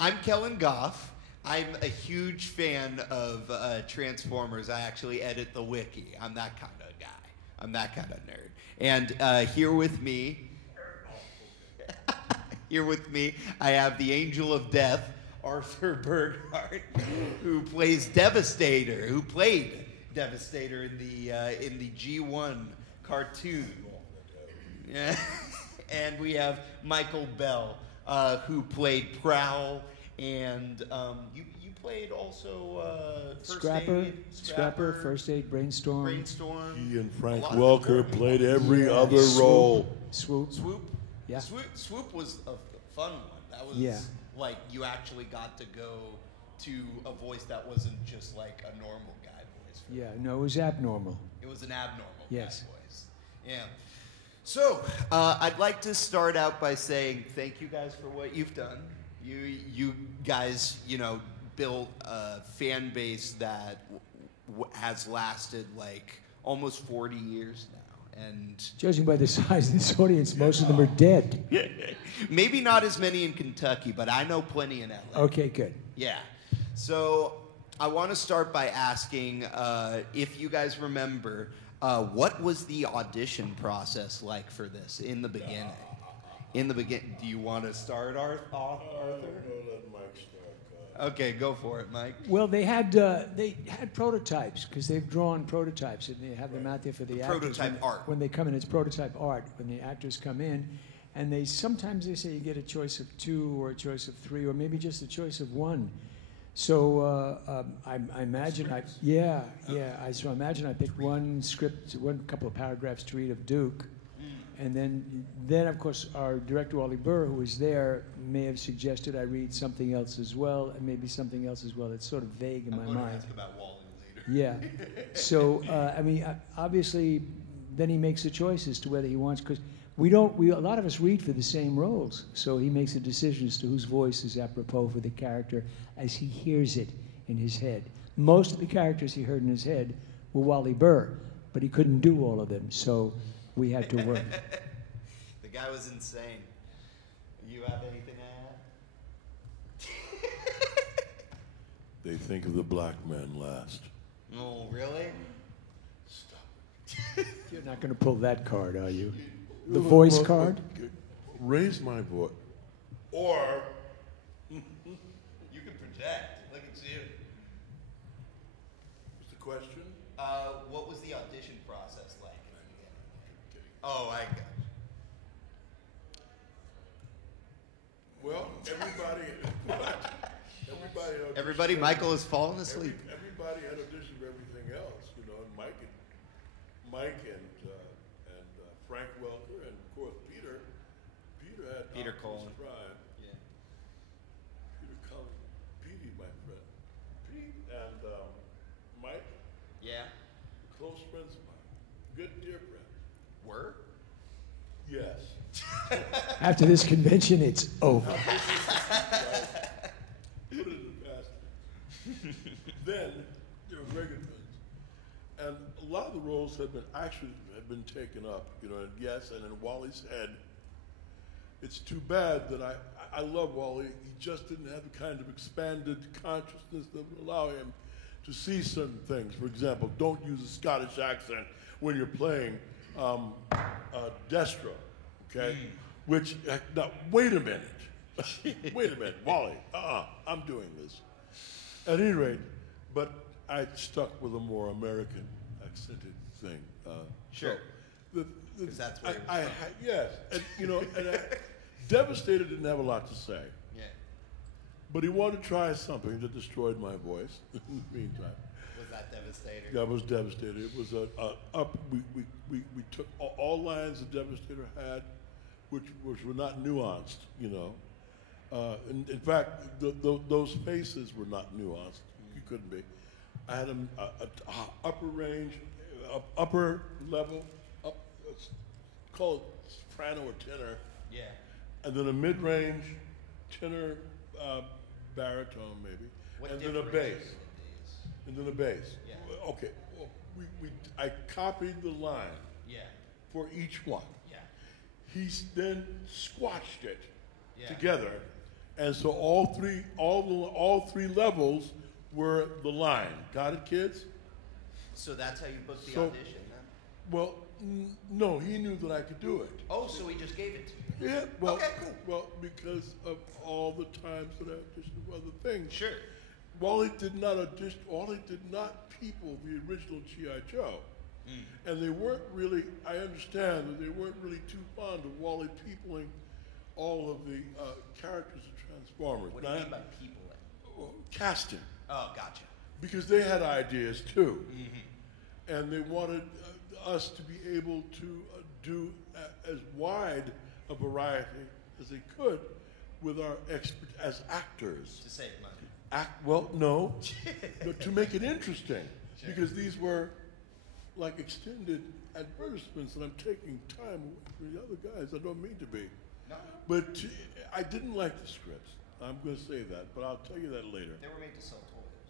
I'm Kellen Goff. I'm a huge fan of Transformers. I actually edit the wiki. I'm that kind of guy. I'm that kind of nerd. And here with me, I have the Angel of Death, Arthur Burghardt, who plays Devastator, who played Devastator in the G1 cartoon. Yeah. And we have Michael Bell, who played Prowl, and you played also Scrapper, First Aid, Brainstorm. He and Frank Welker played every other role. Swoop. Yeah. Swoop was a fun one. That was like you actually got to go to a voice that wasn't just like a normal guy voice. Yeah, no, it was abnormal. It was an abnormal guy voice. Yeah. So, I'd like to start out by saying thank you guys for what you've done. You guys, built a fan base that has lasted like almost 40 years now. And judging by the size of this audience, most of them are dead. Maybe not as many in Kentucky, but I know plenty in LA. Okay, good. Yeah. So I want to start by asking if you guys remember, what was the audition process like for this in the beginning? Do you want to start, Arthur? Okay, go for it, Mike. Well, they had prototypes because they've drawn prototypes and they have them out there for the actors. Prototype art. When they come in, it's prototype art. When the actors come in, and sometimes they say you get a choice of 2 or a choice of 3 or maybe just a choice of 1. So I imagine so I imagine I picked one couple of paragraphs to read of Duke. And then of course our director Wally Burr, who was there, may have suggested I read something else as well, and maybe something else as well. It's sort of vague in my mind. I'm going to ask about Wally later. Yeah. So obviously, then he makes a choice as to whether he wants, because a lot of us read for the same roles. So he makes a decision as to whose voice is apropos for the character as he hears it in his head. Most of the characters he heard in his head were Wally Burr, but he couldn't do all of them. So we had to work. The guy was insane. You have anything to add? They think of the black man last. Oh, really? Stop. You're not going to pull that card, are you? The voice card? Raise my voice. Or you can project. Look at you. What's the question? What was the audition process like? Oh, I got you. Well, everybody, Michael is falling asleep. Everybody had auditioned for everything else, and Mike and Frank Welker, and of course Peter had Optimus Prime. Yeah. Peter Cullen, Petey, my friend. Pete and Mike. Yeah. Close friends of mine. Good dear friends. Were? Yes. After this convention, it's over. Put it in the past. Then they were very good friends, and a lot of the roles had been taken up. And yes, and in Wally's head, it's too bad that I love Wally. He just didn't have the kind of expanded consciousness that would allow him to see certain things. For example, don't use a Scottish accent when you're playing Destro, okay? Which, now, wait a minute. Wait a minute, Wally, I'm doing this. At any rate, but I stuck with a more American accented thing. Sure. So because that's what yes, and Devastator didn't have a lot to say. Yeah. But he wanted to try something that destroyed my voice in the meantime. Was that Devastator? That was Devastator. It was we took all lines that Devastator had, which were not nuanced, in fact, those faces were not nuanced. You couldn't be. I had a upper range, upper level, call it soprano or tenor. Yeah. And then a mid-range, tenor, baritone maybe, and then a bass. And then a bass. Yeah. Okay. Well, I copied the line. Yeah. For each one. Yeah. He then squashed it together And so all three levels were the line. Got it, kids? So that's how you booked the So- audition, then? Well, no, he knew that I could do it. Oh, so he just gave it to you? Yeah, well, Okay, cool. well, because of all the times that I auditioned for other things. Sure. Wally did not audition. Wally did not people the original G.I. Joe, and they weren't really. I understand that they weren't really too fond of Wally peopling all of the characters of Transformers. What do you mean by people? Casting, Oh, gotcha. because they had ideas too, and they wanted us to be able to do as wide a variety as they could with our expert as actors. To save money. No, but to make it interesting, because these were like extended advertisements, and I'm taking time away from the other guys. I don't mean to be, No, but I didn't like the scripts. I'm going to say that, but I'll tell you that later. they were made to sell toys.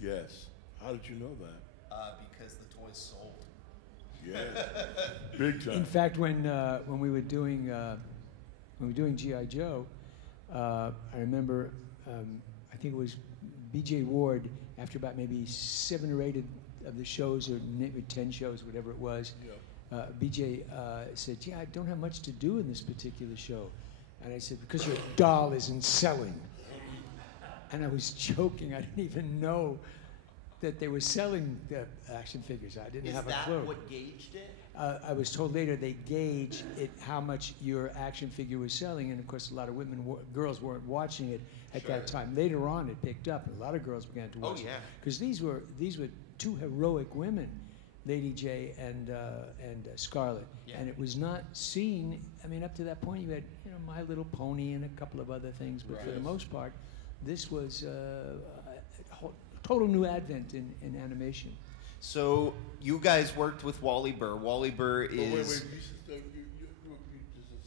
Yes. How did you know that? Because the toys sold. Yes. Big time. In fact, when we were doing G.I. Joe, I remember I think it was B.J. Ward, after about maybe 7 or 8 of the shows, or maybe 10 shows, whatever it was, B.J. Said, "Yeah, I don't have much to do in this particular show." And I said, "Because your doll isn't selling." And I was joking. I didn't even know that they were selling the action figures. I didn't have a clue. Is that what gauged it? I was told later they gauge it how much your action figure was selling, and of course a lot of girls weren't watching it at that time. Later on, it picked up, and a lot of girls began to watch it. Because these were 2 heroic women, Lady J and Scarlet, and it was not seen. I mean, up to that point, you had My Little Pony and a couple of other things, but for the most part, this was a total new advent in animation. So you guys worked with Wally Burr. Wally Burr is. Wait, you just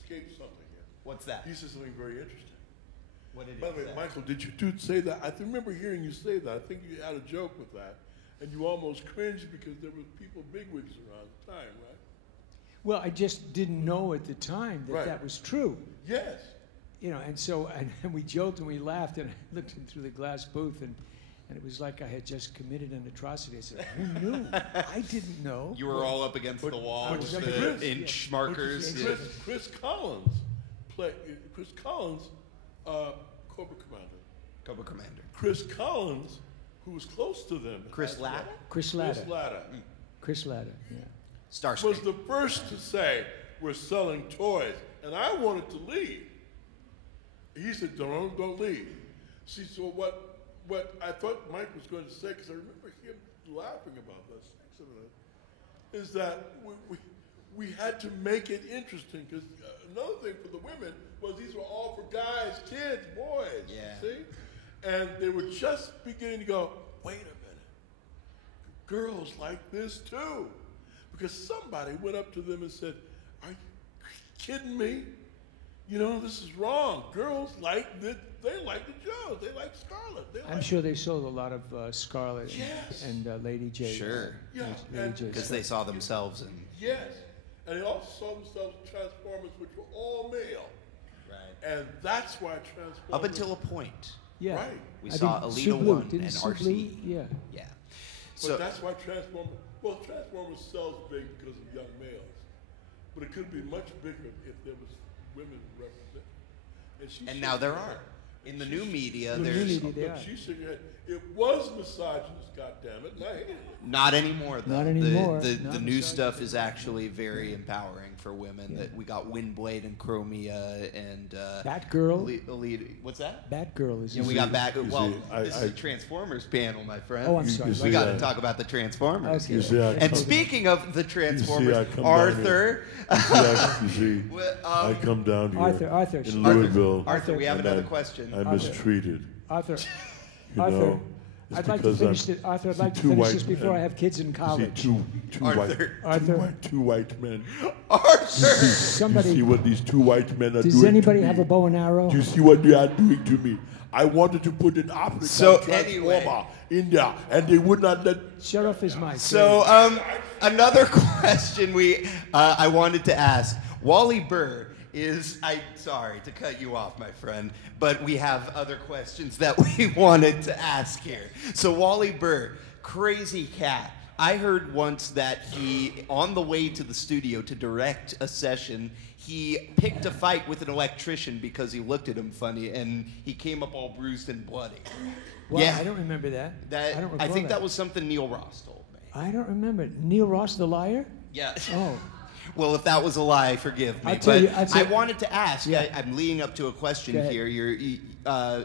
escaped something here. What's that? You said something very interesting. What did By the way, Michael, did you say that? I remember hearing you say that. I think you had a joke with that, and you almost cringed because there were people bigwigs around at the time, right? Well, I just didn't know at the time that that was true. Yes. And so and we joked and we laughed, and I looked in through the glass booth, and it was like I had just committed an atrocity. I said, "Who knew? I didn't know." You were all up against the wall with the Chris, inch markers. Chris Collins played. Chris Collins, Cobra Commander. Cobra Commander. Chris Collins, who was close to them. Chris Latta? Chris Latta. Chris Latta. Yeah. Starscream. Was the first to say, "We're selling toys," and I wanted to leave. He said, "Don't leave." See, so what I thought Mike was going to say, because I remember him laughing about this, is that we had to make it interesting, because another thing for the women was these were all for guys, kids, boys, see? And they were just beginning to go, wait a minute, girls like this too. Because somebody went up to them and said, "Are you kidding me? This is wrong. Girls like this. They like the Joes. They like Scarlet. I'm sure they sold a lot of Scarlet and Lady J. Sure. Yeah. Because they saw themselves in. Yes. And they also saw themselves in Transformers, which were all male. Right. And that's why Transformers. Up until a point. Yeah. Right. We saw Alita 1 and RC. Yeah. Yeah. But So that's why Transformers sells big because of young males. But it could be much bigger if there was women represented. and now there are. In the new media, In the new there's media, they are. She shook her head. It was misogynist, goddammit, and I hated it. not anymore. Though. Not anymore. The Not new misogynist. stuff is actually very empowering for women. Yeah. That we got Windblade and Chromia and Batgirl. Alita. What's that? Batgirl is. Yeah, we got back. You Well, see, this is a Transformers panel, my friend. Oh, I'm sorry. you We got to see, talk about the Transformers. Okay. You see, I And come- speaking of the Transformers, I come down Arthur. you see, Well, I come down here Arthur. in Louisville. Arthur, we have and another question. I'm mistreated. Arthur. You Arthur. know, it's I'd like to because finish I'm- this. Arthur, I'd see, like to two finish white this before men. I have kids in You see, college. two Arthur. two white men. Arthur. Somebody. You see what these two white men are doing Does anybody to have me? a bow and arrow? Do you see what they are doing to me? I wanted to put an African So, transformer anyway. in there, and they would not let. Shut off his mic. So, another question I wanted to ask. Wally Burr is, sorry to cut you off, my friend, but we have other questions that we wanted to ask here. So Wally Burr, crazy cat. I heard once that he, on the way to the studio to direct a session, he picked a fight with an electrician because he looked at him funny, and he came up all bruised and bloody. Well, yeah, I don't remember that. I don't recall I think that was something Neil Ross told me. I don't remember. Neil Ross, the liar? Yeah. Oh. Well, if that was a lie, forgive me. I'll tell you, I wanted to ask. Yeah. I'm leading up to a question here.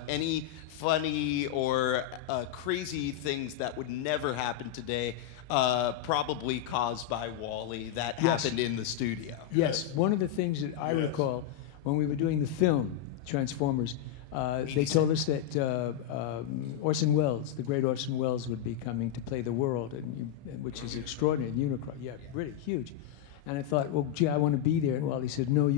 Any funny or crazy things that would never happen today, probably caused by Wally, that happened in the studio? Yes. One of the things that I recall when we were doing the film Transformers, they told us that Orson Welles, the great Orson Welles, would be coming to play the world, which is extraordinary. Unicron, really huge. And I thought, well, gee, I want to be there. And Wally said, no,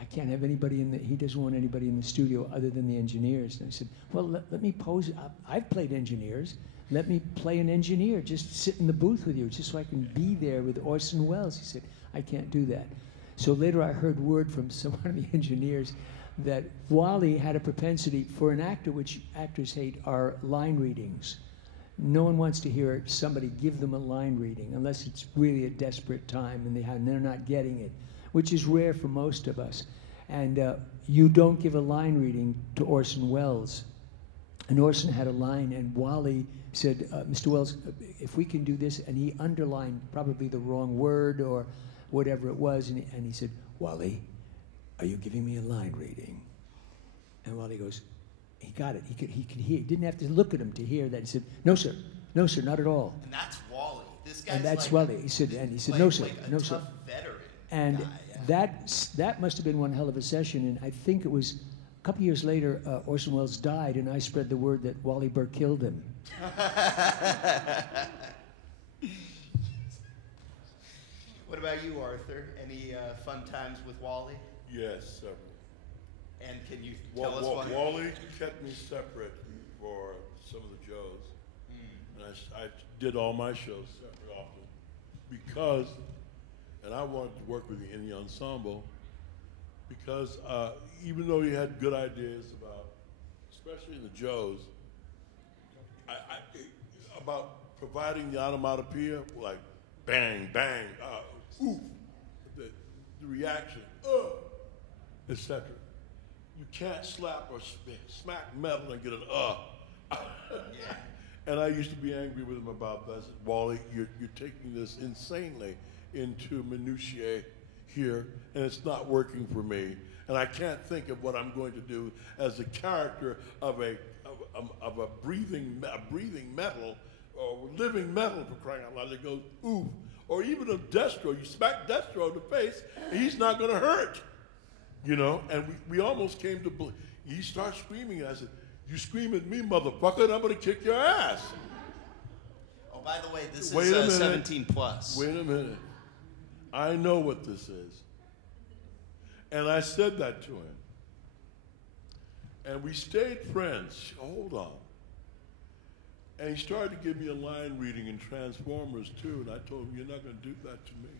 I can't have anybody in the, he doesn't want anybody in the studio other than the engineers. And I said, well, let me pose. I've played engineers. Let me play an engineer, just sit in the booth with you, just so I can be there with Orson Welles. He said, I can't do that. So later I heard word from one of the engineers that Wally had a propensity for an actor, which actors hate, are line readings. No one wants to hear somebody give them a line reading unless it's really a desperate time and they're not getting it, which is rare for most of us. And you don't give a line reading to Orson Welles. And Orson had a line, and Wally said, Mr. Welles, if we can do this, and he underlined probably the wrong word or whatever it was, and he said, Wally, are you giving me a line reading? And Wally goes, he got it. He could hear. He didn't have to look at him to hear that. He said, no, sir, not at all. And that's Wally. This guy's and that's like, Wally. He said, no, sir, no, sir. Veteran and guy, that must have been one hell of a session. And I think it was a couple years later, Orson Welles died, and I spread the word that Wally Burr killed him. What about you, Arthur? Any fun times with Wally? Yes, several. And can you tell us one? Wally kept me separate for some of the Joes. And I did all my shows separate often because, and I wanted to work with you in the ensemble because even though he had good ideas about, especially in the Joes, about providing the onomatopoeia, like bang, bang, oof, the reaction, etc. You can't slap or smack metal and get an And I used to be angry with him about that. I said, Wally, you're taking this insanely into minutiae here, and it's not working for me. And I can't think of what I'm going to do as a character of a breathing metal or living metal, for crying out loud, that goes ooh, or even a Destro. You smack Destro in the face, and he's not going to hurt. You know, and we almost came to, he started screaming, and I said, you scream at me, motherfucker, and I'm going to kick your ass. Oh, by the way, this is 17 plus. Wait a minute. I know what this is. And I said that to him. And we stayed friends. Hold on. And he started to give me a line reading in Transformers, too, and I told him, you're not going to do that to me.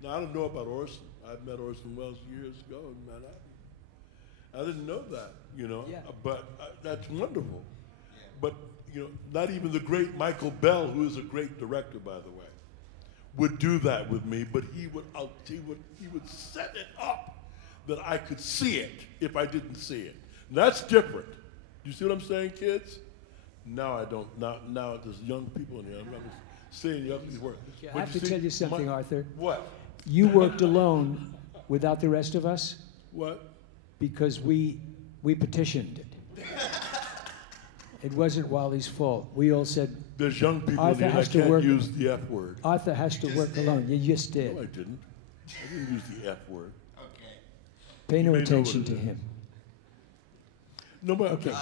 Now, I don't know about Orson. I've met Orson Welles years ago, and I didn't know that, you know, but that's wonderful. Yeah. But, you know, not even the great Michael Bell, who is a great director, by the way, would do that with me, but he would set it up that I could see it if I didn't see it. And that's different. You see what I'm saying, kids? Now I don't. Now there's young people in here. I'm not saying the ugly word. I have to tell you something, Arthur. What? You worked alone without the rest of us. What? Because we petitioned it. It wasn't Wally's fault. We all said, there's young people Arthur in here that can't use the F word. Arthur has to work alone. You just did. No, I didn't. I didn't use the F word. Okay. Pay no attention to him. No, but okay.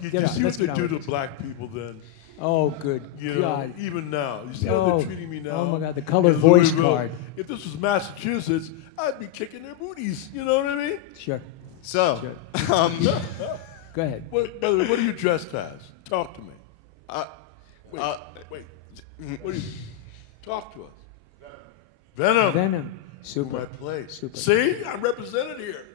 you see what they do to black people then? Oh, good you God. Know, even now. You see how they're treating me now? Oh, my God, the colored voice card. If this was Massachusetts, I'd be kicking their booties. You know what I mean? Sure. So, sure. Go ahead. By the way, what are you dressed as? Talk to me. Wait. What are you? Talk to us. Venom. Venom. Super. whom I play. Super. See, I'm represented here.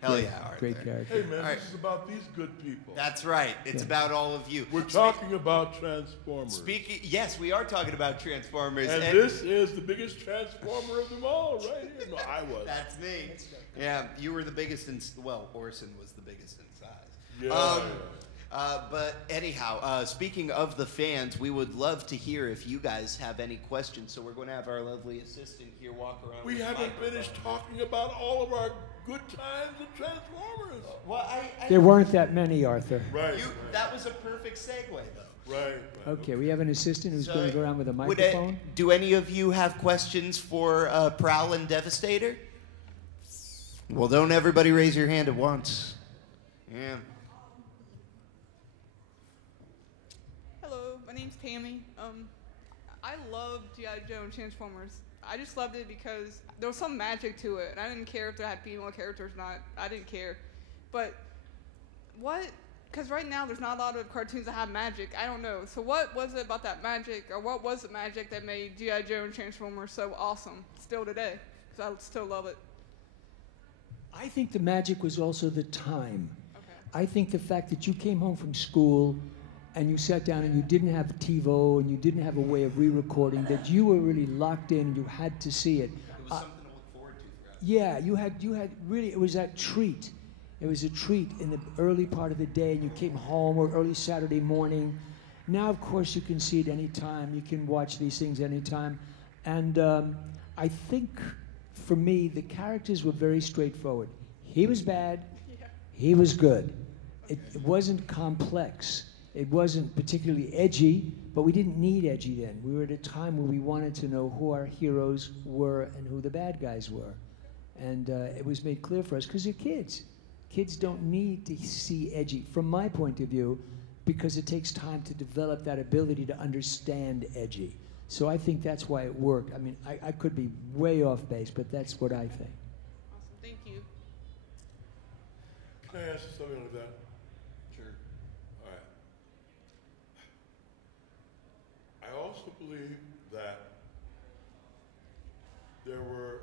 Hell yeah, Arthur. Great character. Hey, man, All right. this is about these good people. That's right. It's about all of you. We're talking about Transformers. Speaking, yes, we are talking about Transformers. And this is the biggest Transformer of them all, right here. No, I was. That's me. Yeah, you were the biggest in, well, Orson was the biggest in size. Yeah. But anyhow, speaking of the fans, we would love to hear if you guys have any questions. So we're going to have our lovely assistant here walk around. We with the haven't microphone. finished talking about all of our good times in Transformers. Well, There weren't that many, Arthur. Right. that was a perfect segue, though. Right. Okay, we have an assistant who's So, going to go around with a would microphone. do any of you have questions for Prowl and Devastator? Well, don't everybody raise your hand at once. Yeah. Hello, my name's Tammy. I love G.I. Joe and Transformers. I just loved it because there was some magic to it, and I didn't care if they had female characters or not. I didn't care. But what, because right now there's not a lot of cartoons that have magic. I don't know. So what was it about that magic, or what was the magic that made G.I. Joe and Transformers so awesome still today? Because I still love it. I think the magic was also the time. Okay. I think the fact that you came home from school and you sat down and you didn't have TiVo and you didn't have a way of re-recording, that you were really locked in and you had to see it. It was something to look forward to throughout. Yeah, you had really, it was that treat. It was a treat in the early part of the day, and you came home or early Saturday morning. Now, of course, you can see it anytime. You can watch these things anytime. And I think, for me, the characters were very straightforward. He was bad. Yeah. He was good. It wasn't complex. It wasn't particularly edgy, but we didn't need edgy then. We were at a time where we wanted to know who our heroes were and who the bad guys were. And it was made clear for us, because they're kids. Kids don't need to see edgy, from my point of view, because it takes time to develop that ability to understand edgy. So I think that's why it worked. I mean, I could be way off base, but that's what I think. Awesome. Thank you. Can I ask you something like that? Sure. All right. I also believe that there were,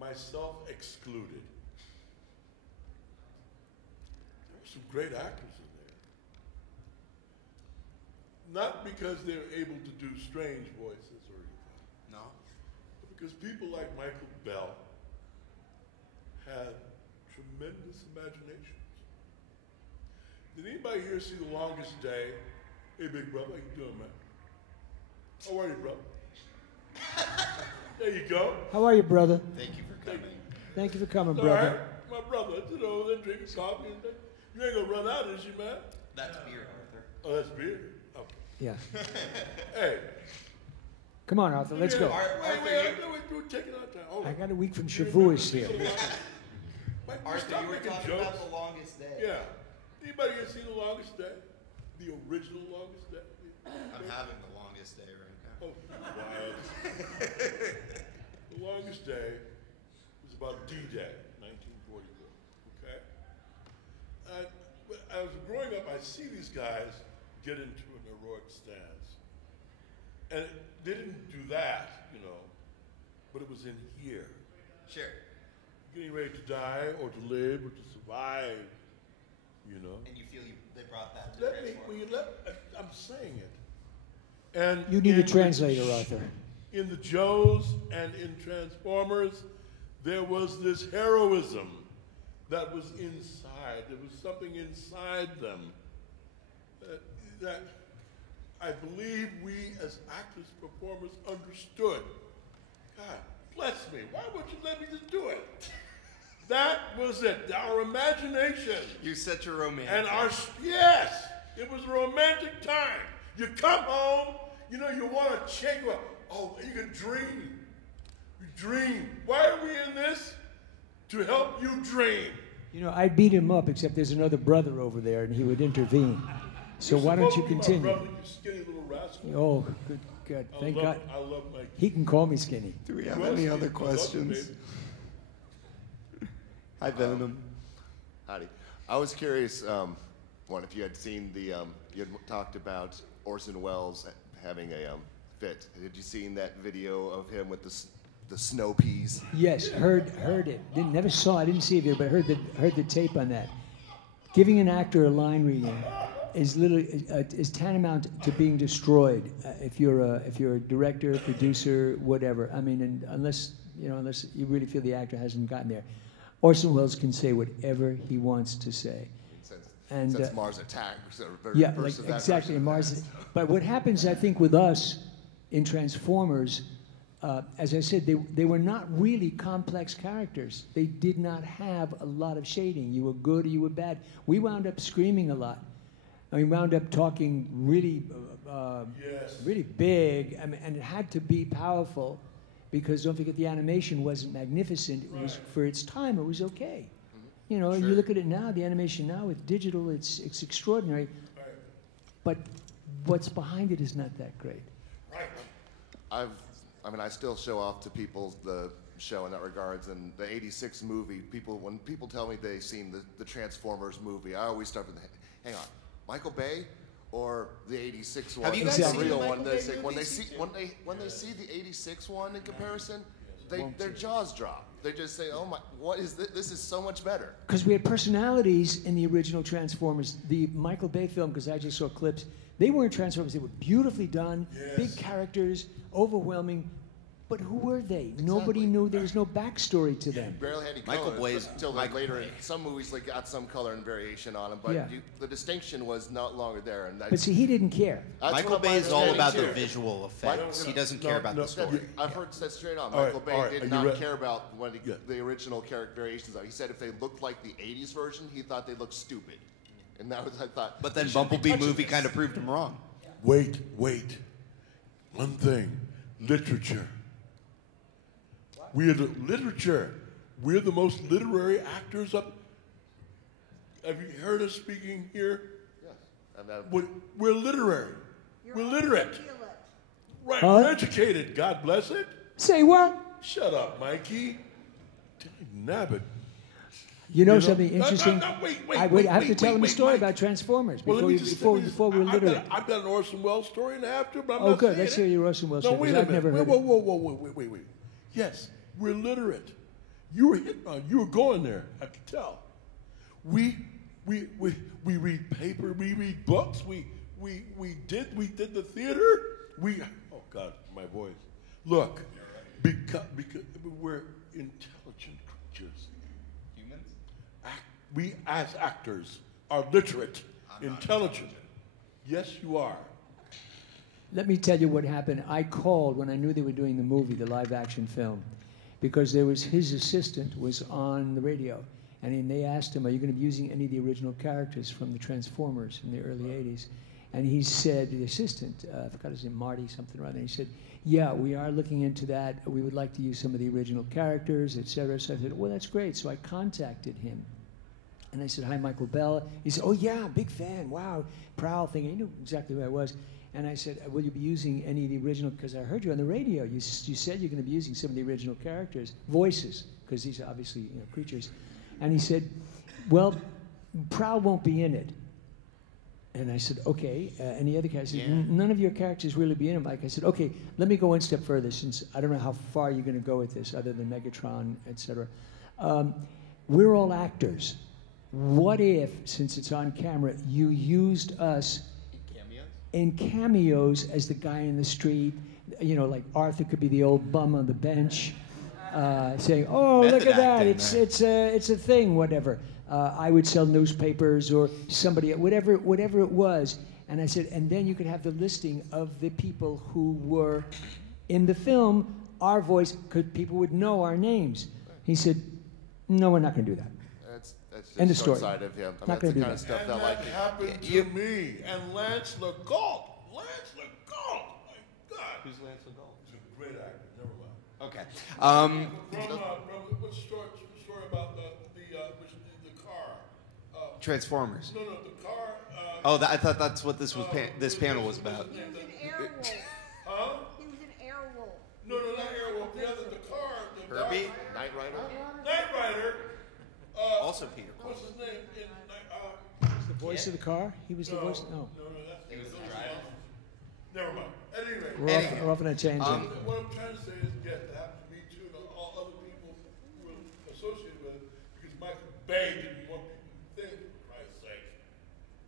myself excluded, there were some great actors in there. Not because they're able to do strange voices or anything, No? but because people like Michael Bell had tremendous imaginations. Did anybody here see The Longest Day? Hey, big brother, how you doing, man? How are you, brother? There you go. How are you, brother? Thank you for coming. Thank you for coming, All brother. right, my brother, you know, they're drinking coffee and that. You ain't gonna run out, is you, man? That's beer, Arthur. Oh, that's beer. Okay. Yeah. Hey. Come on, Arthur, let's go. We're taking our time. Hold I on. got a week from You remember Shavuos the here. Mike, Arthur, stop you were making talking jokes. about The Longest Day. Yeah. Anybody here seen The Longest Day? The original Longest Day? I'm having the longest day right now. Oh, wild. The Longest Day was about D-Day, 1944. Okay? I was growing up, I see these guys get into an heroic stance. And they didn't do that, you know, but it was in here. Sure. Getting ready to die or to live or to survive, you know. And you feel they brought that to Let me, Transformers? I'm saying it. And You need a in translator, the, Arthur. In the Joes and in Transformers, there was this heroism that was inside. There was something inside them that I believe we as actors, performers understood. God bless me. Why would you let me just do it? That was it. Our imagination. You're such a romantic. And yes, it was a romantic time. You come home, you know, you want to change. Oh, you can dream. You dream. Why are we in this? To help you dream. You know, I'd beat him up, except there's another brother over there, and he would intervene. So why don't you continue? My brother, you skinny little rascal. Oh, good, good. Thank God. I love my He can call me skinny. Do we have Well, any Steve, other I love you, questions? baby. Hi, Venom. Howdy. I was curious, one, if you had seen the, you had talked about Orson Welles having a fit. Had you seen that video of him with the snow peas. Yes, heard it. Never saw. I didn't see it here, but heard the tape on that. Giving an actor a line reading is literally is tantamount to being destroyed if you're a director, producer, whatever. I mean, and unless you really feel the actor hasn't gotten there. Orson Welles can say whatever he wants to say. Since Mars Attacks, yeah, like, exactly. Mars. But what happens, I think, with us in Transformers, as I said, they were not really complex characters. They did not have a lot of shading. You were good or you were bad. We wound up screaming a lot. I mean, wound up talking really, really big. I mean, and it had to be powerful, because don't forget the animation wasn't magnificent. It was for its time. It was okay. You know, you look at it now. The animation now with digital, it's extraordinary. But what's behind it is not that great. Right. I still show off to people the show in that regards, and the '86 movie. When people tell me they've seen the Transformers movie, I always start with, hang on, Michael Bay or the '86 one? Have you guys the seen real the one? Michael Bay When they movies? see the '86 one in comparison, their jaws drop. They just say, "Oh my, what is this? This is so much better." Because we had personalities in the original Transformers. The Michael Bay film, because I just saw clips, they weren't Transformers. They were beautifully done, big characters, overwhelming. But who were they? Exactly. Nobody knew. There was no backstory to them. Barely had any Michael color Bay's- until Michael later. Bay. Some movies got some color and variation on them, but Yeah. the distinction was not longer there. And But see, he didn't care. that's Michael what my Bay is all understanding about the too. visual effects. He doesn't No, care about no, the story. I've heard that straight on. All right, Michael Bay all right, are did you not ready? care about when Yeah. the original character variations. He said if they looked like the '80s version, he thought they looked stupid, and that was I thought. But then we shouldn't be Bumblebee touching movie this. kind of proved him wrong. Wait. One thing, literature. We are the literature. We're the most literary actors up. Have you heard us speaking here? Yes. And that, We're literary. We're literate. Right. Huh? We're educated. God bless it. Say what? Shut up, Mikey. Nabbit. You know You know- something No, interesting? no, wait, I have to tell him a wait, story Mike. about Transformers Well, let me before we're literate. I've got an Orson Welles story and a half to, but I'm Oh, not good. saying Let's it. hear your Orson Welles No, story, wait 'cause a I've minute. never heard it. Wait. Yes, we're literate. You were hitting on. You were going there. I could tell. We read paper. We read books. We did the theater. Oh God, my voice. Look, because we're intelligent creatures. Humans? We as actors are literate, intelligent. Yes, you are. Let me tell you what happened. I called when I knew they were doing the movie, the live-action film, because there was his assistant was on the radio, and they asked him, "Are you going to be using any of the original characters from the Transformers in the early '80s?" And he said, the assistant, I forgot his name, Marty something or other. He said, "Yeah, we are looking into that. We would like to use some of the original characters, etc." So I said, "Well, that's great." So I contacted him. And I said, "Hi, Michael Bell." He said, "Oh, yeah, big fan. Wow, Prowl thing." He knew exactly who I was. And I said, "Will you be using any of the original?" Because I heard you on the radio. You said you're going to be using some of the original characters, voices, because these are obviously creatures. And he said, "Well, Prowl won't be in it." And I said, "Okay, any other characters?" He said, "None of your characters really be in it, Mike." I said, "Okay, let me go one step further, since I don't know how far you're going to go with this, other than Megatron, etc. We're all actors. What if, since it's on camera, you used us in cameos as the guy in the street? You know, like Arthur could be the old bum on the bench, saying, "Oh, look Method at that! acting, It's a thing, whatever." I would sell newspapers or somebody, whatever it was. And I said, and then you could have the listing of the people who were in the film. Our voice, people would know our names. He said, "No, we're not going to do that." That's End just of story. short-sighted of him. Not That's gonna the do kind of that. stuff And that that like happened to you- me and Lance LeGault. Lance LeGault, my God. Who's Lance LeGault? He's a great actor. Never mind. Okay. From what's the story about the car? Transformers. No, the car. Oh, I thought that's what this was. This panel was about. He was an airwolf. Huh? He was an airwolf. No, not Airwolf. The car. The Herbie, Knight Rider. Knight Rider. also Peter Quill. What's his name? The voice of the car? He was the voice? No. Never mind. At any rate. We're off on a tangent. What I'm trying to say is, yes, that happened to me too. Bay didn't want people to think, for Christ's sake,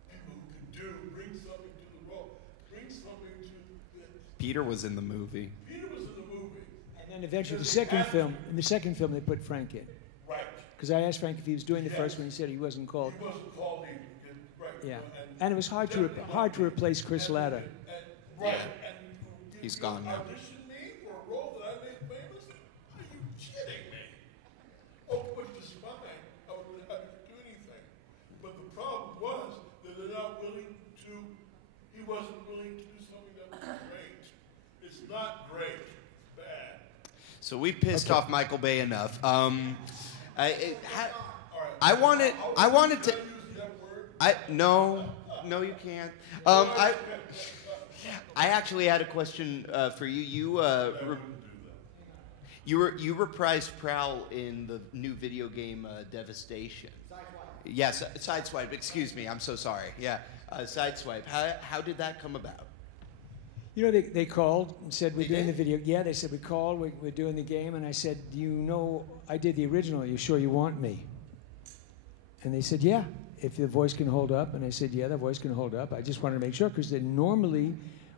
people who could bring something to the role, bring something to the... Peter was in the movie. Peter was in the movie. And then eventually, in the second film, they put Frank in. Right. Because I asked Frank if he was doing the first one. He said he wasn't called. He wasn't called even. Right. Yeah. And it was hard to replace Chris Latta. Right. Yeah. And He's gone now. Audition me for a role that I made famous? Are you kidding me? Oh, but it's fine. I wouldn't have to do anything. But the problem was that they're not willing to, he wasn't willing to do something that was great. It's not great. It's bad. So we pissed off Michael Bay enough. I wanted to. No, you can't. I actually had a question for you. You reprised Prowl in the new video game Devastation. Yes, Sideswipe. Excuse me. I'm so sorry. Yeah, Sideswipe. How did that come about? You know, they called and said, we're doing did? the video. Yeah, they said, we called, we're doing the game. And I said, do you know, I did the original. Are you sure you want me? And they said, yeah, if the voice can hold up. And I said, yeah, the voice can hold up. I just wanted to make sure, because they normally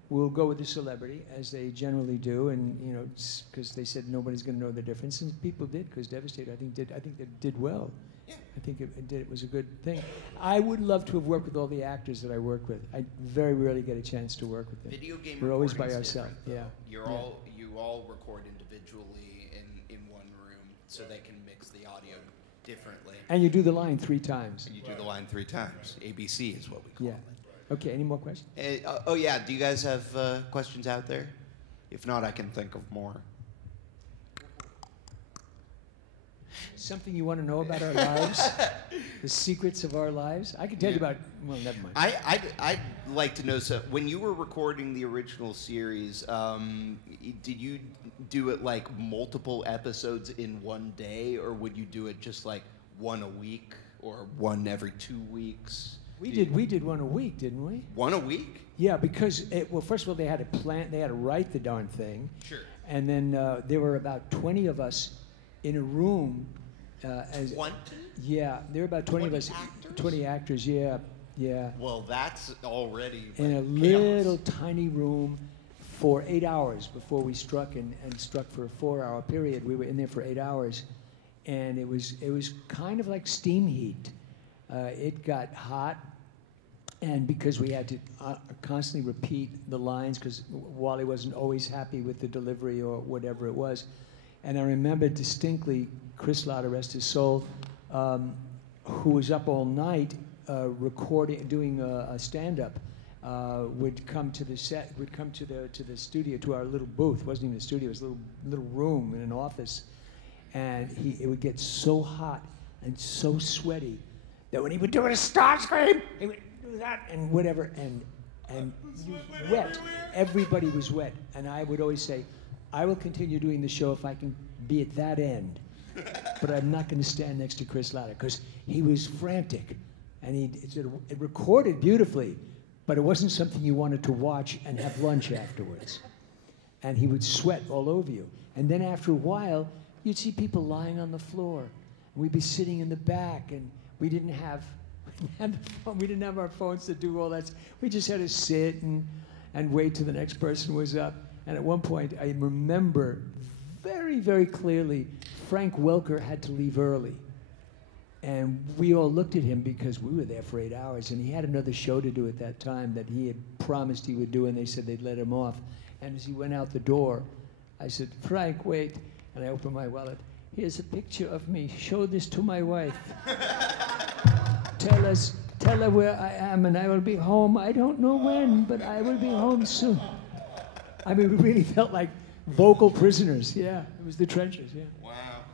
will go with the celebrity, as they generally do. And, you know, because they said nobody's going to know the difference. And people did, because Devastator, I think they did well. Yeah. I think it was a good thing. I would love to have worked with all the actors that I work with. I very rarely get a chance to work with them. Video game. We're always by recording's ourselves. different, Yeah. though. You all record individually in one room, so they can mix the audio differently. And you do the line 3 times. And you do the line 3 times. ABC is what we call Yeah. it. Okay, any more questions? Oh yeah, do you guys have questions out there? If not, I can think of more. Something you want to know about our lives? The secrets of our lives? I can tell you about, well, never mind. I'd like to know, so when you were recording the original series, did you do it like multiple episodes in one day, or would you do it just like one a week, or one every 2 weeks? We did one a week, didn't we? One a week? Yeah, because, well, first of all, they had to write the darn thing. Sure. And then there were about 20 of us in a room. 20? Yeah, there were about 20 of 20 us. actors? 20 actors, yeah. Well, that's already In a like chaos. little tiny room for 8 hours before we struck, and struck for a 4-hour period. We were in there for 8 hours, and it was kind of like steam heat. It got hot, and because we had to constantly repeat the lines, because Wally wasn't always happy with the delivery or whatever it was. And I remember distinctly Chris Latta, rest his soul, who was up all night doing a stand-up, would come to the set, would come to the studio, to our little booth. It wasn't even a studio, it was a little room in an office. And it would get so hot and so sweaty that when he would do a star scream, he would do that and whatever, and wet. Everybody was wet. And I would always say, I will continue doing the show if I can be at that end. But I'm not going to stand next to Chris Latta, because he was frantic. And it recorded beautifully, but it wasn't something you wanted to watch and have lunch afterwards. And he would sweat all over you. And then after a while, you'd see people lying on the floor. We'd be sitting in the back, and we didn't have our phones to do all that. We just had to sit and wait till the next person was up. And at one point, I remember very, very clearly, Frank Welker had to leave early. And we all looked at him because we were there for 8 hours, and he had another show to do at that time that he had promised he would do, and they said they'd let him off. And as he went out the door, I said, Frank, wait. And I opened my wallet. Here's a picture of me. Show this to my wife. Tell her where I am, and I will be home. I don't know when, but I will be home soon. I mean, we really felt like vocal prisoners. Yeah, it was the trenches, yeah. Wow.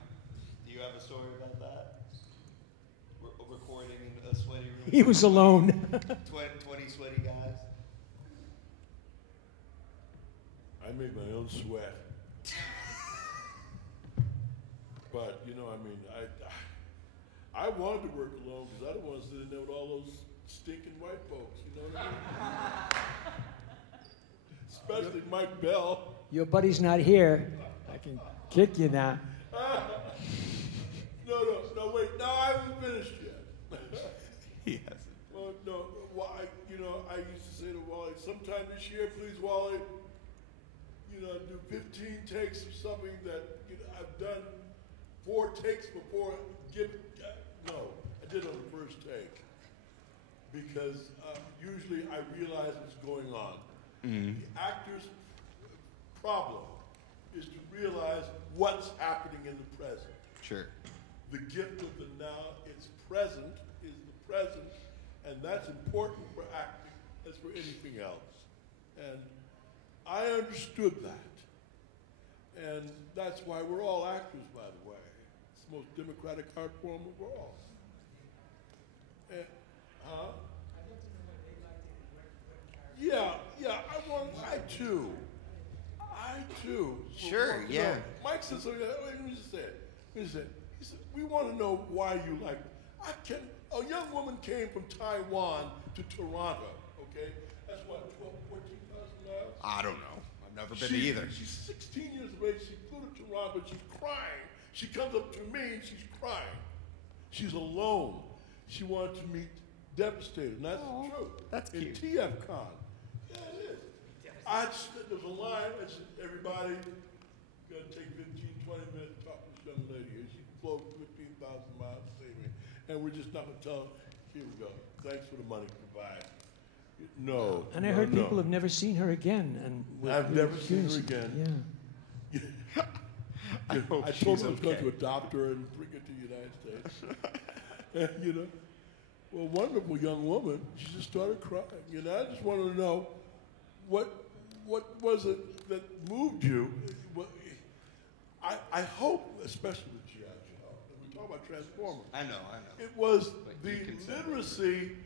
Do you have a story about that? Recording in a sweaty room? He was alone. 20 sweaty guys? I made my own sweat. But, you know, I mean, I wanted to work alone because I didn't want to sit in there with all those stinking white folks, you know what I mean? Especially Mike Bell. Your buddy's not here. I can kick you now. No, wait, no, I haven't finished yet. He hasn't. Well, no, why? You know, I used to say to Wally, sometime this year, please, Wally. You know, do 15 takes of something that I've done 4 takes before. No, I did it on the first take because usually I realize what's going on. The actor's problem is to realize what's happening in the present. Sure. The gift of the now, it's present, is the present, and that's important for acting as for anything else. And I understood that. And that's why we're all actors, by the way. It's the most democratic art form of all. And, huh? Yeah, I too. Sure, You know, yeah. Mike said something, let me just say it. He said, we want to know why you like it. A young woman came from Taiwan to Toronto, okay? That's what, 14,000 miles? I don't know. I've never been to either. She's 16 years of age. She flew to Toronto. She's crying. She comes up to me and she's crying. She's alone. She wanted to meet Devastator, and that's the truth. That's cute. In TFCon. Yeah, it is. There was a line that said, everybody, gonna take 15, 20 minutes to talk to this young lady here. She flew 15,000 miles to save me. And we're just not gonna tell her, here we go. Thanks for the money provided. No. And I heard people have never seen her again. And I've never seen her again. Yeah. I told her I was going to adopt her and bring her to the United States. And, you know, well, wonderful young woman. She just started crying. You know, I just wanted to know what was it that moved you? I hope, especially with G.I. Joe, and we talk about Transformers. I know. It was But the you can say literacy,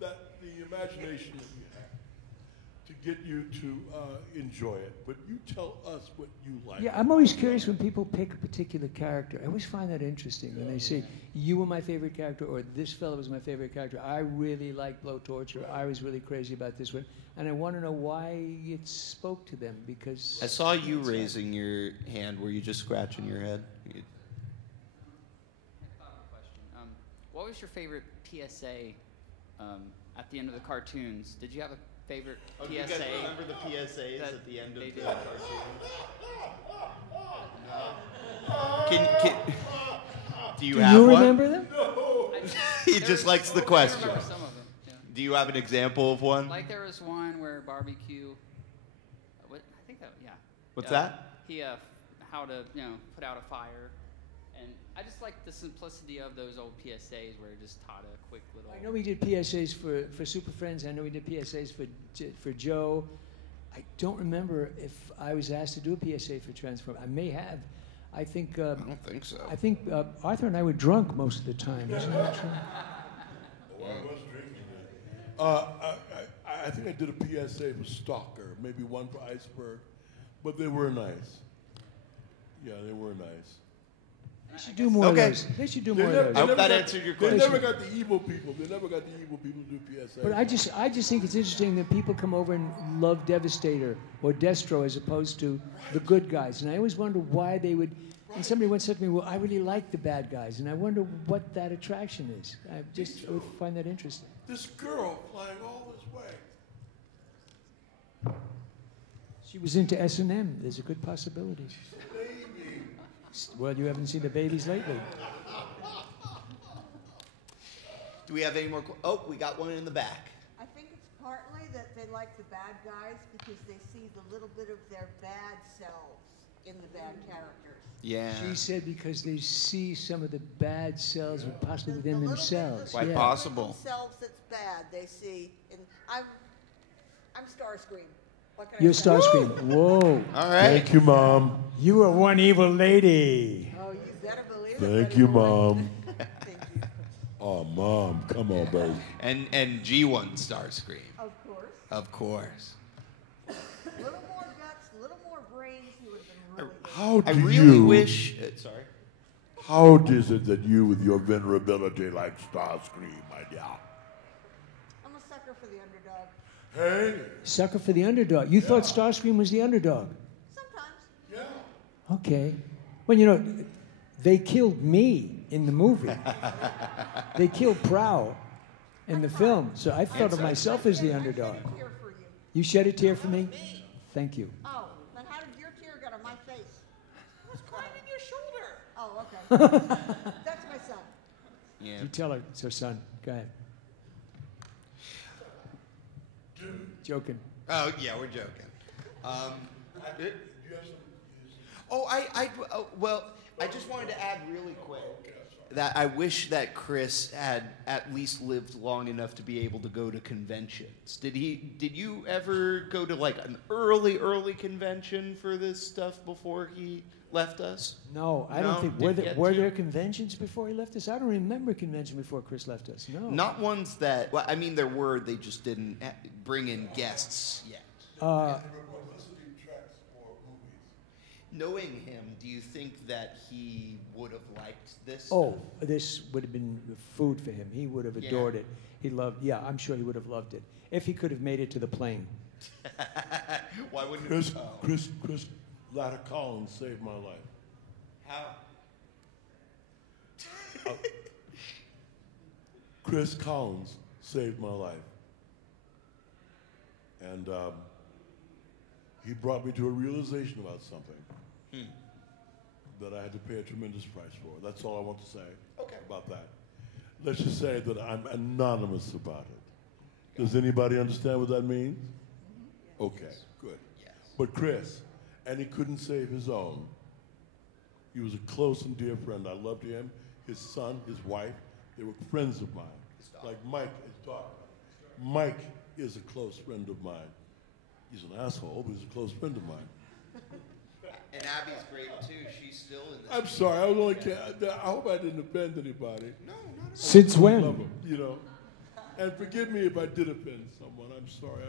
that the imagination that you had to get you to enjoy it. But you tell us what you like. Yeah, I'm always curious when people pick a particular character. I always find that interesting when they say, you were my favorite character, or this fellow was my favorite character. I really like Blowtorch, or I was really crazy about this one. And I want to know why it spoke to them, because... I saw you raising your hand. Were you just scratching your head? Question. What was your favorite PSA at the end of the cartoons? Did you have a favorite PSA? Do you guys remember the PSAs that at the end of they the did? cartoon? Do you Do have you one? remember them? He just likes the question. I remember some of them. Yeah. Do you have an example of one? Like there was one where barbecue. I think that yeah. What's that? He how to put out a fire, and I just like the simplicity of those old PSAs where it just taught a quick little. I know we did PSAs for Super Friends. I know we did PSAs for Joe. I don't remember if I was asked to do a PSA for Transform. I may have. I think. I don't think so. I think Arthur and I were drunk most of the time. Isn't that true? Oh, I was drinking it. I think I did a PSA for Stalker, maybe one for Iceberg, but they were nice. Yeah, they were nice. They should do more of those. They should do more of those. I hope that answered your question. They never got the evil people. They never got the evil people to do PSA. But I just think it's interesting that people come over and love Devastator or Destro as opposed to the good guys. And I always wonder why they would. And somebody once said to me, well, I really like the bad guys. And I wonder what that attraction is. I would find that interesting. This girl flying all this way. She was into S&M. There's a good possibility. Baby. Well, you haven't seen the babies lately. Do we have any more? Oh, we got one in the back. I think it's partly that they like the bad guys because they see the little bit of their bad selves in the bad characters. Yeah. She said because they see some of the bad selves possibly within themselves. Quite Yeah. possible. Themselves that's bad. They see, and I'm Starscream. What can I You're say? Starscream. Whoa. All right. Thank you, Mom. You are one evil lady. Oh, you better believe it. Thank you, Mom. Thank you. Oh, Mom, come on, baby. And G1 Starscream. Of course. Of course. A little more guts, a little more brains, you would have been really good. How I do really you? wish. Sorry. How is it that you, with your venerability, like Starscream, my dear? I'm a sucker for the underdog. Hey. Sucker for the underdog. You thought Starscream was the underdog. Sometimes. Yeah. Okay. Well, you know, they killed me. in the movie. They killed Prowl in the film, so I thought of myself as the underdog. I shed a tear for you. You shed a tear for me? Thank you. Oh, then how did your tear get on my face? I was crying in your shoulder. Oh, okay. That's my son. Yeah. You tell her, so son, go ahead. Joking. Oh yeah, we're joking. Well, I just wanted to add really quick that I wish that Chris had at least lived long enough to be able to go to conventions. Did you ever go to like an early convention for this stuff before he left us? No, I No, don't think. didn't get Were to? there conventions before he left us? I don't remember a convention before Chris left us. No. Not ones that, well, I mean, there were, they just didn't bring in guests yet. Publicity tracks for movies. Knowing him, do you think that he would have liked this? Oh, this would have been food for him. He would have Yeah. adored it. He loved. Yeah, I'm sure he would have loved it if he could have made it to the plane. Why wouldn't Chris, Oh. Chris Latta Collins saved my life. How? Chris Collins saved my life. And he brought me to a realization about something that I had to pay a tremendous price for. That's all I want to say about that. Let's just say that I'm anonymous about it. Does anybody understand what that means? Okay, good. Yes. But Chris, and he couldn't save his own. He was a close and dear friend. I loved him, his son, his wife. They were friends of mine. Like Mike, his daughter. Mike is a close friend of mine. He's an asshole, but he's a close friend of mine. And Abby's great too. She's still in this. I'm sorry, I was only I hope I didn't offend anybody. No, not at all. Since I when? love him, you know. And forgive me if I did offend someone. I'm sorry.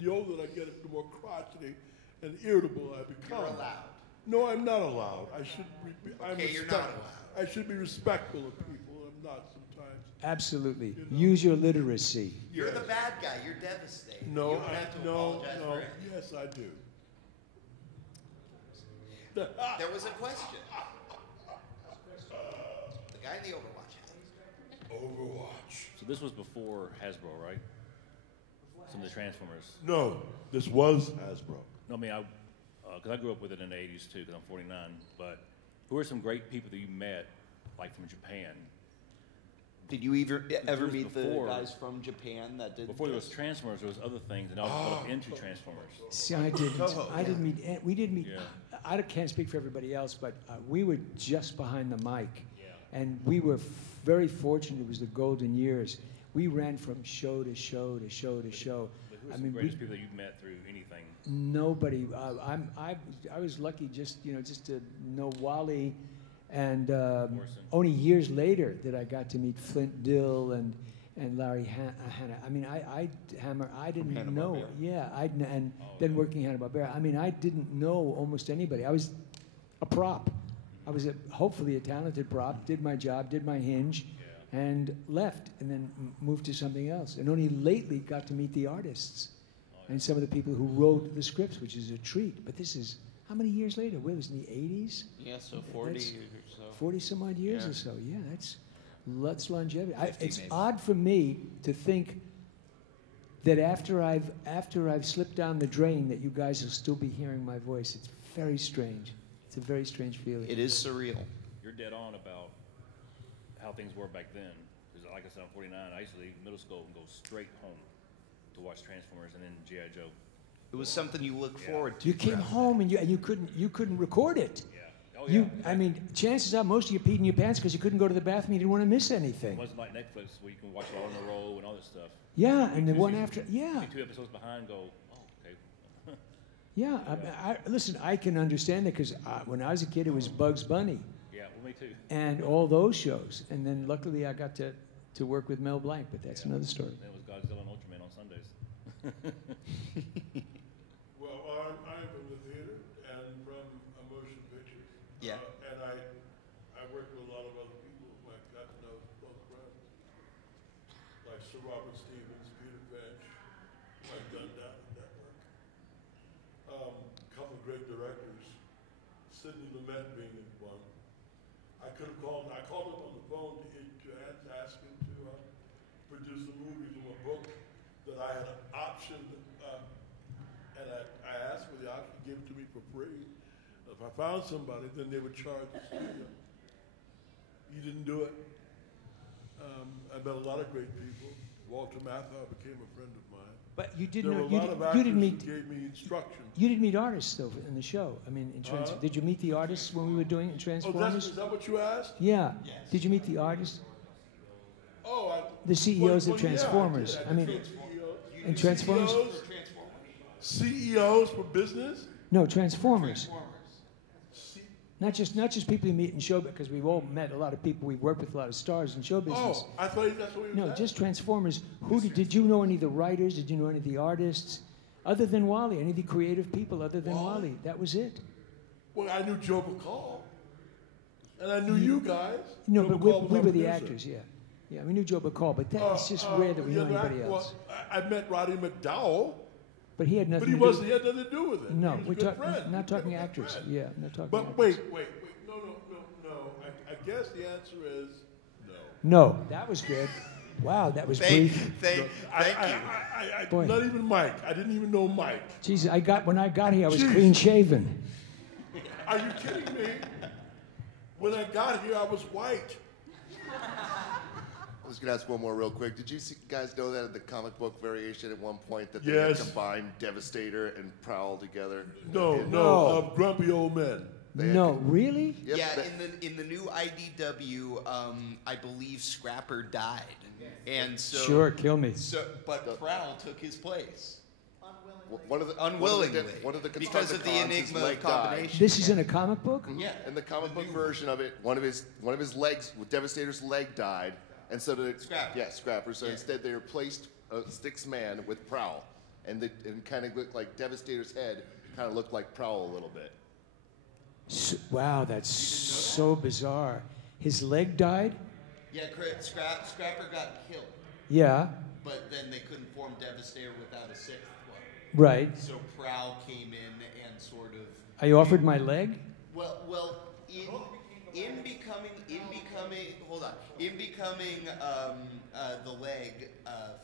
The older I get, the more crotchety and irritable I become. You're allowed. No, I'm not allowed. I should be. Okay, you're not allowed. I should be respectful of people. I'm not sometimes. Absolutely. You know? Use your literacy. You're the bad guy. You're Devastator. No, you don't have to apologize for anything. Yes, I do. There was a question. The guy in the Overwatch hat. Overwatch. So this was before Hasbro, right? Some of the Transformers. No, this was Hasbro. No, I mean, because I grew up with it in the 80s too, because I'm 49. But who are some great people that you met, like from Japan? Did you ever was meet before- the guys from Japan that did? Before there was Transformers, there was other things, and I was developed into Transformers. See, I didn't. I didn't meet. We didn't meet. Yeah. I can't speak for everybody else, but we were just behind the mic, Yeah. and we were very fortunate. It was the golden years. We ran from show to show to show to show. But who are I some mean, greatest people that you've met through anything? nobody. I was lucky just to know Wally, and only years later that I got to meet Flint Dill and Larry Hannah. I mean, I didn't know. Hanna-Barbera. Yeah, and then working Hanna-Barbera. I mean, I didn't know almost anybody. I was a prop. I was hopefully a talented prop. Did my job, did my hinge, and left, and then moved to something else. And only lately got to meet the artists and some of the people who wrote the scripts, which is a treat. But this is how many years later? Well, it was in the 80s. Yeah, so 40 That's or so. 40 some odd years Yeah. or so. Yeah, that's longevity. 50 It's maybe. odd for me to think that after I've slipped down the drain, that you guys will still be hearing my voice. It's very strange. It's a very strange feeling. It is surreal. You're dead on about how things were back then. Because like I said, I'm 49. I used to leave middle school and go straight home to watch Transformers and then G.I. Joe. It was something you look forward to. You came throughout home and you couldn't record it. Yeah. Oh, yeah. I mean, chances are most of you peed in your pants because you couldn't go to the bathroom. You didn't want to miss It anything. wasn't like Netflix where you can watch it all in a row and all this stuff. Yeah, and the Two one seasons- after, yeah. see 2 episodes behind, go, oh, okay. Yeah, listen, I can understand that because when I was a kid, it was Bugs Bunny Yeah, well, me too. and all those shows. And then luckily I got to work with Mel Blanc, but that's another story. Then it was Godzilla and Ultraman on Sundays. Well, I'm from the theater and from motion pictures. Yeah. And I work with a lot of other people who I've got to know close friends. Like Sir Robert Stevens, Peter Finch, I've done that network. A couple of great directors, Sidney Lumet being one. I could have called. I called him on the phone to ask him to produce a movie from a book that I had optioned, and I asked for the option to give it to me for free. If I found somebody, then they would charge the studio. He didn't do it. I met a lot of great people. Walter Matthau became a friend of mine. But you There didn't were know, a you, lot of did, actors you didn't who meet, gave me instruction. you didn't meet artists though in the show. I mean, did you meet the artists when we were doing it in Oh, Transformers? is that what you asked? Yeah. Did you meet the artists? Oh, The CEOs well, of yeah, Transformers. did. I mean, did in Transformers? CEOs for business? No, Transformers. Not just people you meet in show, because we've all met a lot of people. We've worked with a lot of stars in show business. Oh, I thought that's what we No, were just Transformers. Did you know any of the writers? Did you know any of the artists? Other than Wally, any of the creative people other than Wally? That was it. Well, I knew Joe McCall. And I knew you guys. No, Joe but McCall was we our were the producer. actors, yeah. Yeah, we knew Joe McCall, but it's just rare that we know anybody else. I met Roddy McDowell, But he had nothing but he to do wasn't. He had nothing to do with it. No, he was we're a good friend. not He was talking a good actors. friend. Yeah, not talking But actors. wait. No. I guess the answer is no. No, that was good. Wow, that was Thank brief. thank you. I Boy. not even Mike. I didn't even know Mike. Jesus, when I got here, I was Jeez. clean shaven. Are you kidding me? When I got here, I was white. I was going to ask one more real quick. Did you guys know that in the comic book variation at one point that they had Yes. combined Devastator and Prowl together? No, grumpy old men. No, really? Yep, Yeah, that- in the new IDW, I believe Scrapper died, and so Sure, kill me. but Prowl took his place one of the unwillingly one of the because of the Constructicons, his enigma leg of died. combination. This is in a comic book? Yeah, In the comic book version of it, one of his legs, Devastator's leg died, and so Scrapper. Yeah, Scrapper. So Yeah. instead, they replaced Styx Man with Prowl, and kind of looked like Devastator's head kind of looked like Prowl a little bit. Wow, that's so bizarre. His leg died? yeah. Scrapper got killed, Yeah, but then they couldn't form Devastator without a sixth one. right. So Prowl came in and sort of I offered my leg? well in becoming the leg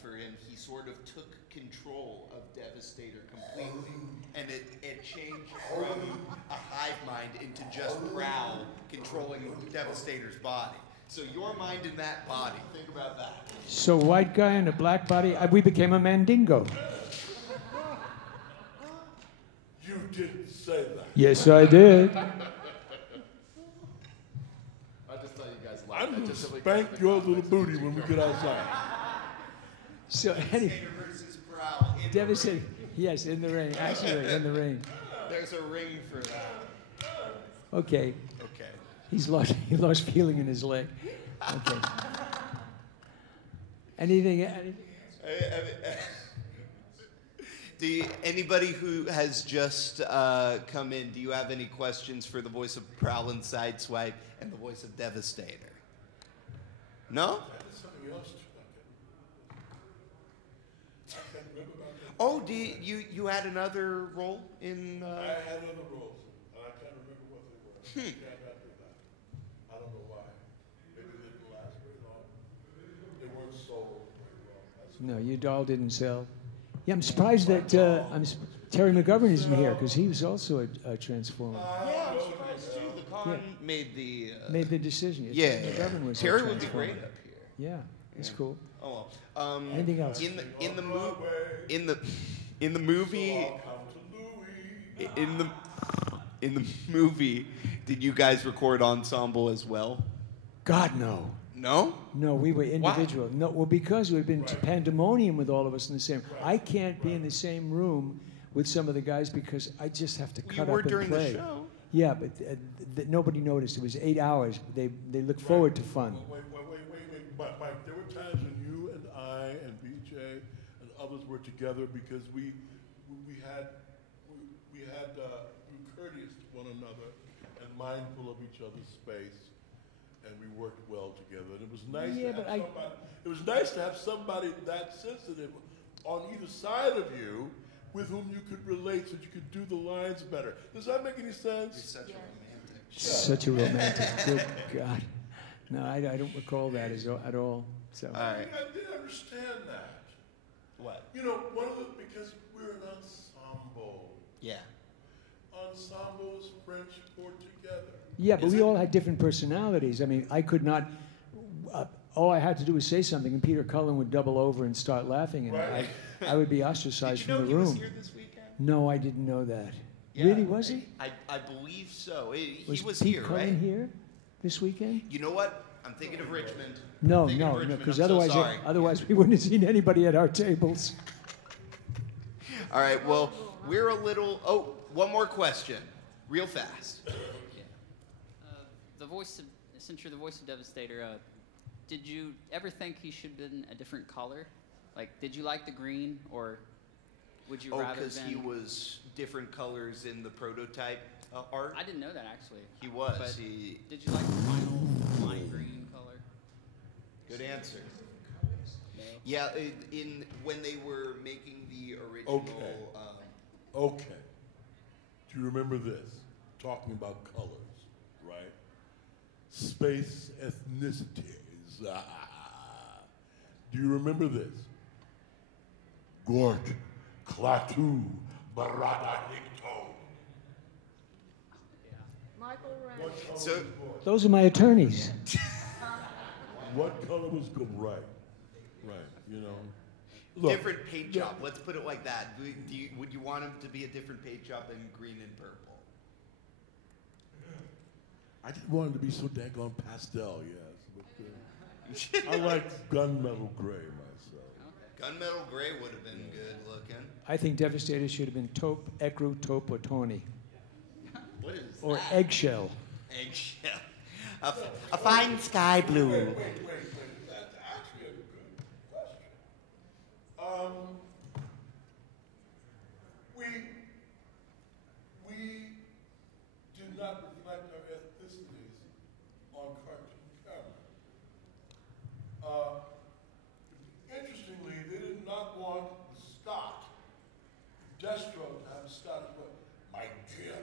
for him, he sort of took control of Devastator completely, and it changed from a hive mind into just Prowl controlling Devastator's body. So your mind in that body, think about that. So white guy in a black body, we became a mandingo. You didn't say that. Yes, I did. I just thought you guys liked I'm that. going to Just so we spank could- your little booty when we get outside. So anyway, Devastator versus Prowl. In the Devastator. ring. Yes, in the rain. Actually, in the rain. There's a ring for that. Okay. Okay. He lost feeling in his leg. Okay. Anything? Anybody who has just come in, do you have any questions for the voice of Prowl and Sideswipe and the voice of Devastator? No? Something else. Oh, you had another role in? I had other roles, and I can't remember what they were. I can't do that. I don't know why. Maybe they didn't last very long. They weren't sold very well. No, your doll didn't sell. Yeah, I'm surprised that Terry McGovern isn't here because he was also a Transformer. Yeah, I'm surprised too. The con made the Made the decision. yeah. McGovern was a Terry would be Transformer. great up here. Yeah, it's cool. Oh well. Anything else? In the movie. In the movie, did you guys record ensemble as well? God, no. No? No, we were individual. No, well, because it would have been pandemonium with all of us in the same. I can't be in the same room with some of the guys because I just have to You cut were up and during play. the show. Yeah, but nobody noticed. It was 8 hours. They look forward to fun. Wait. Mike, there were times when you and I and BJ and others were together because we were courteous to one another and mindful of each other's space, and we worked well together. And it was nice Yeah, to but have somebody. It was nice to have somebody that sensitive on either side of you with whom you could relate, so you could do the lines better. Does that make any sense? Such a romantic. Such a romantic. Good God. No, I don't recall that at all. So. All right. I did understand that. What? You know, one of the, because we're an ensemble. Yeah. Ensembles French pour together. Yeah, but we all had different personalities. I mean, I could not. All I had to do was say something, and Peter Cullen would double over and start laughing, and Right. I would be ostracized Did you know from the he room. was here this weekend? No, I didn't know that. Yeah, Really, was he? I believe so. He was Pete here, Cullen right? here this weekend? You know what? I'm thinking of Richmond. No, I'm thinking of no, Richmond. because I'm so otherwise, sorry. otherwise we wouldn't have seen anybody at our tables. All right, well, we're a little. Oh, one more question, real fast. The voice of, since you're the voice of Devastator, did you ever think he should have been a different color? Like, did you like the green, or would you Oh, rather because been? he was different colors in the prototype art. I didn't know that actually. He was. But He. did you like the final lime green color? Good answer. No. Yeah, in when they were making the original. Okay. Okay. Do you remember this? Talking about colors, right? Space ethnicities. Do you remember this? Gort, Klaatu, Barada Nikto. Michael Rand. What color So- was Gort? Those are my attorneys. What color was Gort? Right. Right. You know. Look, Different paint job. Let's put it like that. Would you want him to be a different paint job than green and purple? I didn't want it to be so daggone pastel, yes. But, I like gunmetal gray myself. Gunmetal gray would have been good looking. I think Devastator should have been taupe, ecru, taupe, or tawny. What is Or that? eggshell. Eggshell. A fine sky blue. Wait. That's actually a good question. We did not reflect our ethnicities on cartoon camera. Interestingly, they did not want Scott, Destro, to have a Scottish voice. My dear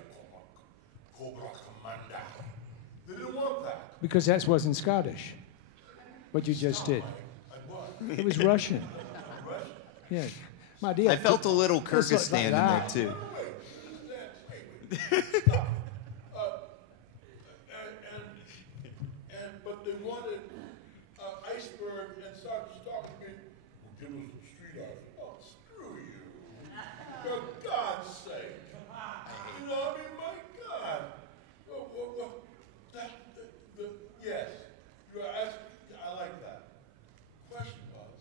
Cobra Commander. They didn't want that. Because that wasn't Scottish. What you just did. It was Russian. Yeah. My dear. I felt a little Let's look Kyrgyzstan in like there that. too. Stop. But they wanted Iceberg and started talking to me. Well, give us some street art. Oh, screw you. For God's sake. You know, I mean, my God. Yes, you are asking, I like that. Question was,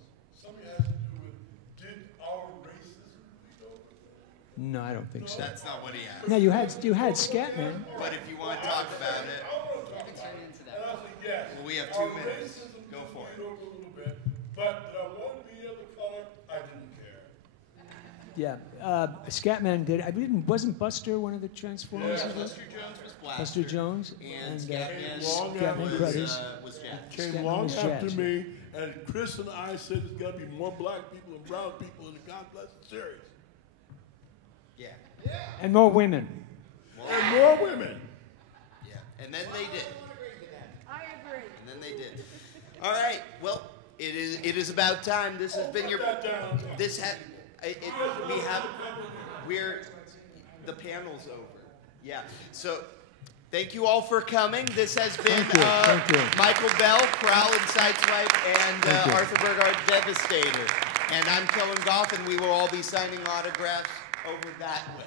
something has to do with, did our racism bleed over there? No, I don't think so. That's not what he asked. No, you had Scatman. But if you want to talk about it, I want to talk about Turn it. into And that. I'll say yes. Well, we have 2 Our minutes. racism Go did for it. bleed over a little bit, but did I want to be of the color? I didn't care. Yeah. Scatman did. Wasn't Buster one of the Transformers as well? Buster Jones was Blaster. Buster Jones And and Long Scatman after- Crothers. was Jack. Came Scatman long was after Jazz. me, and Chris and I said there's got to be more black people and brown people in the God Bless the series. Yeah. And more women. And more women. Yeah. And then they did. I agree. And then they did. All right. Well, it is about time. This has been your. Put that down. This had. The panel's over. Yeah. So, thank you all for coming. This has been Thank you. Michael Bell, Prowl and Sideswipe, and Thank you. Arthur Burghardt, Devastator. And I'm Kellen Goff, and we will all be signing autographs over that way.